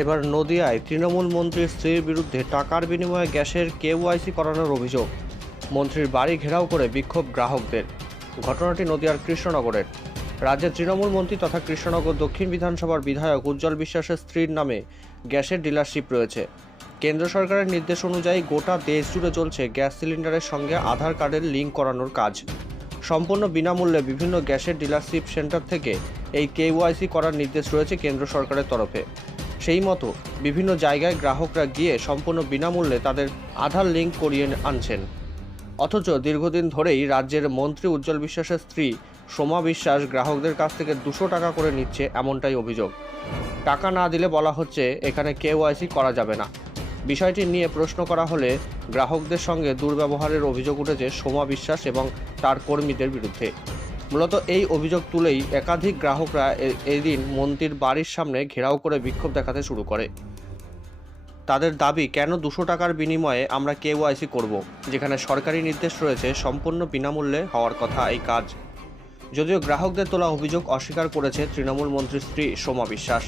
এবার নদিয়ায় তৃণমূল মন্ত্রীর স্ত্রীর বিরুদ্ধে টাকার বিনিময়ে গ্যাসের কেওয়াইসি করানোর অভিযোগ। মন্ত্রীর বাড়ি ঘেরাও করে বিক্ষোভ গ্রাহকদের। ঘটনাটি নদিয়ার কৃষ্ণনগরের। রাজ্যের তৃণমূল মন্ত্রী তথা কৃষ্ণনগর দক্ষিণ বিধানসভার বিধায়ক উজ্জ্বল বিশ্বাসের স্ত্রীর নামে গ্যাসের ডিলারশিপ রয়েছে। কেন্দ্র সরকারের নির্দেশ অনুযায়ী গোটা দেশ জুড়ে চলছে গ্যাস সিলিন্ডারের সঙ্গে আধার কার্ডের লিঙ্ক করানোর কাজ। সম্পূর্ণ বিনামূল্যে বিভিন্ন গ্যাসের ডিলারশিপ সেন্টার থেকে এই কেওয়াইসি করার নির্দেশ রয়েছে কেন্দ্র সরকারের তরফে। সেই মতো বিভিন্ন জায়গায় গ্রাহকরা গিয়ে সম্পূর্ণ বিনামূল্যে তাদের আধার লিঙ্ক করিয়ে আনছেন। অথচ দীর্ঘদিন ধরেই রাজ্যের মন্ত্রী উজ্জ্বল বিশ্বাসের স্ত্রী সোমা বিশ্বাস গ্রাহকদের কাছ থেকে দুশো টাকা করে নিচ্ছে এমনটাই অভিযোগ। টাকা না দিলে বলা হচ্ছে এখানে কেওয়াইসি করা যাবে না। বিষয়টি নিয়ে প্রশ্ন করা হলে গ্রাহকদের সঙ্গে দুর্ব্যবহারের অভিযোগ উঠেছে সোমা বিশ্বাস এবং তার কর্মীদের বিরুদ্ধে। মূলত এই অভিযোগ তুলেই একাধিক গ্রাহকরা এ- এদিন মন্ত্রীর বাড়ির সামনে ঘেরাও করে বিক্ষোভ দেখাতে শুরু করে। তাদের দাবি, কেন দুশো টাকার বিনিময়ে আমরা কেওয়াইসি করব? যেখানে সরকারি নির্দেশ রয়েছে সম্পূর্ণ বিনামূল্যে হওয়ার কথা এই কাজ। যদিও গ্রাহকদের তোলা অভিযোগ অস্বীকার করেছে তৃণমূল মন্ত্রীর স্ত্রী সোমা বিশ্বাস।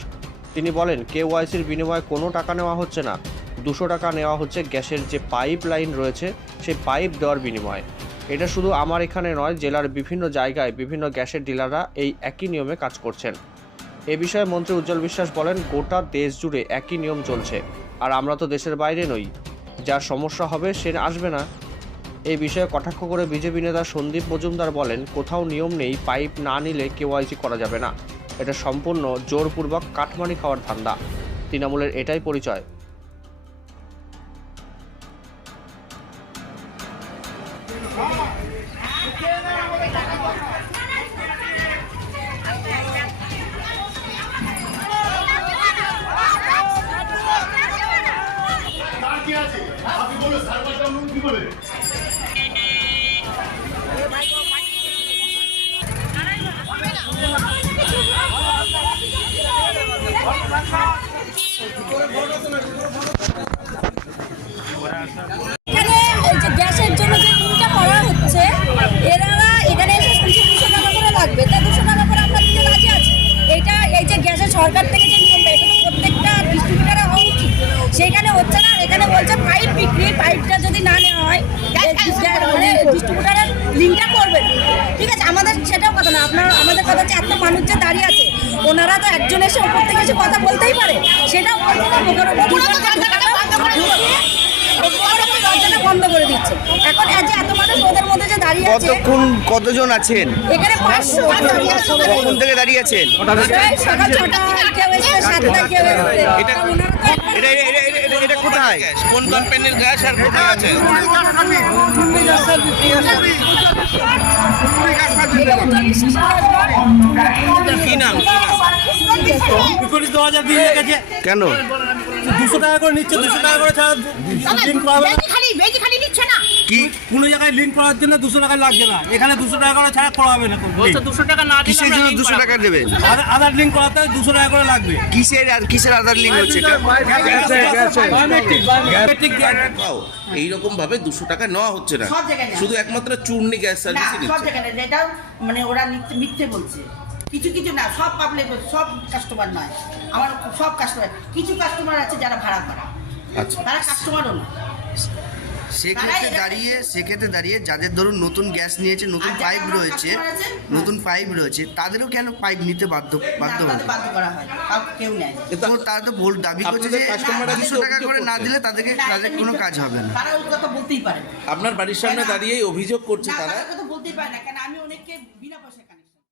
তিনি বলেন, কেওয়াইসির বিনিময়ে কোনো টাকা নেওয়া হচ্ছে না। দুশো টাকা নেওয়া হচ্ছে গ্যাসের যে পাইপ লাইন রয়েছে, সেই পাইপ দেওয়ার বিনিময়ে। এটা শুধু আমার এখানে নয়, জেলার বিভিন্ন জায়গায় বিভিন্ন গ্যাসের ডিলাররা এই একই নিয়মে কাজ করছেন। এ বিষয়ে মন্ত্রী উজ্জ্বল বিশ্বাস বলেন, গোটা দেশ জুড়ে একই নিয়ম চলছে। আর আমরা তো দেশের বাইরে নই। যার সমস্যা হবে, সে আসবে না। এই বিষয়ে কটাক্ষ করে বিজেপি নেতা সন্দীপ মজুমদার বলেন, কোথাও নিয়ম নেই, পাইপ না নিলে কেওয়াইসি করা যাবে না। এটা সম্পূর্ণ জোরপূর্বক কাটমানি খাওয়ার ধান্দা। তৃণমূলের এটাই পরিচয়। এখানে এই যে গ্যাসের জন্য যে বিলটা করা হচ্ছে এনারা এখানে এসে শুনছে দুশো টাকা করে লাগবে। তা দুশো টাকা করে আমরা দিতে রাজি আছি? এটা এই যে গ্যাসের সরকার থেকে যে নিয়মটা এটা তো প্রত্যেকটা ডিস্ট্রিবিউটারে হওয়া উচিত। সেখানে হচ্ছে না এখানে বলছে পাইপ বিক্রি পাইপটা যদি না নেওয়া হয় মানে ডিস্ট্রিবিউটারের লিঙ্কটা করবে না। ঠিক আছে আমাদের সেটাও কথা না আপনার আমাদের কথা হচ্ছে এত মানুষ যে দাঁড়িয়ে আছে ওনারা তো একজন এসে ওপর থেকে এসে কথা বলতেই পারে। সেটাও বলতে পারব কারণ ঢুকিয়ে ওপর ওপর দরজাটা বন্ধ করে দিচ্ছে। এখন যে এত মানুষ ওদের মধ্যে যে দাঁড়িয়ে আছে কতক্ষণ কতজন আছেন? এখানে পাঁচশো কখন থেকে দাঁড়িয়ে আছেন? সকাল ছটা কেউ এসছে সাতটা কেউ এসছে। এটা কোথায়? কোন কোম্পানির গ্যাস আর কোথায় আছে। কি নাম? কেন? দুশো টাকা করে নিচ্ছে দুশো টাকা করে ছাড়া লিঙ্ক করাবে না খালি বেজি খালি নিচ্ছে না কি? কোনো জায়গায় লিঙ্ক করার জন্য দুশো টাকা লাগছে না। এখানে দুশো টাকা করে ছাড়া করাবে না দুশো টাকা না দিলে কিসের জন্য দুশো টাকা দেবেন আধার- আধার লিঙ্ক করাতে দুশো টাকা করে লাগবে। কিসের আর কিসের আধার লিঙ্ক হচ্ছে এইরকম ভাবে দুশো টাকা নেওয়া হচ্ছে না। শুধু একমাত্র চূর্ণি গ্যাস সার্ভিসই নিচ্ছে। মানে ওরা মিথ্যে মিথ্যে বলছে। কিছু কিছু না সব পাবলিক সব কাস্টমার নয়। আমার সব কাস্টমার কিছু কাস্টমার আছে যারা ভাড়া করা। আচ্ছা। তারা কাস্টমারও না। সেক্ষেত্রে দাঁড়িয়ে সেক্ষেত্রে দাঁড়িয়ে যাদের ধরুন নতুন গ্যাস নিয়েছে নতুন পাইপ রয়েছে নতুন পাইপ রয়েছে তাদেরও কেন পাইপ নিতে বাধ্য বাধ্য করা হয় কেউ নেয় তারা তো বল দাবি করছে যে দুশো টাকা করে না দিলে তাদেরকে তাদের কোনো কাজ হবে না। তারা কথা বলতেই পারে। আপনার বাড়ির সামনে দাঁড়িয়ে অভিযোগ করছে তারা? কথা বলতেই পারে না কেন আমি অনেককে বিনা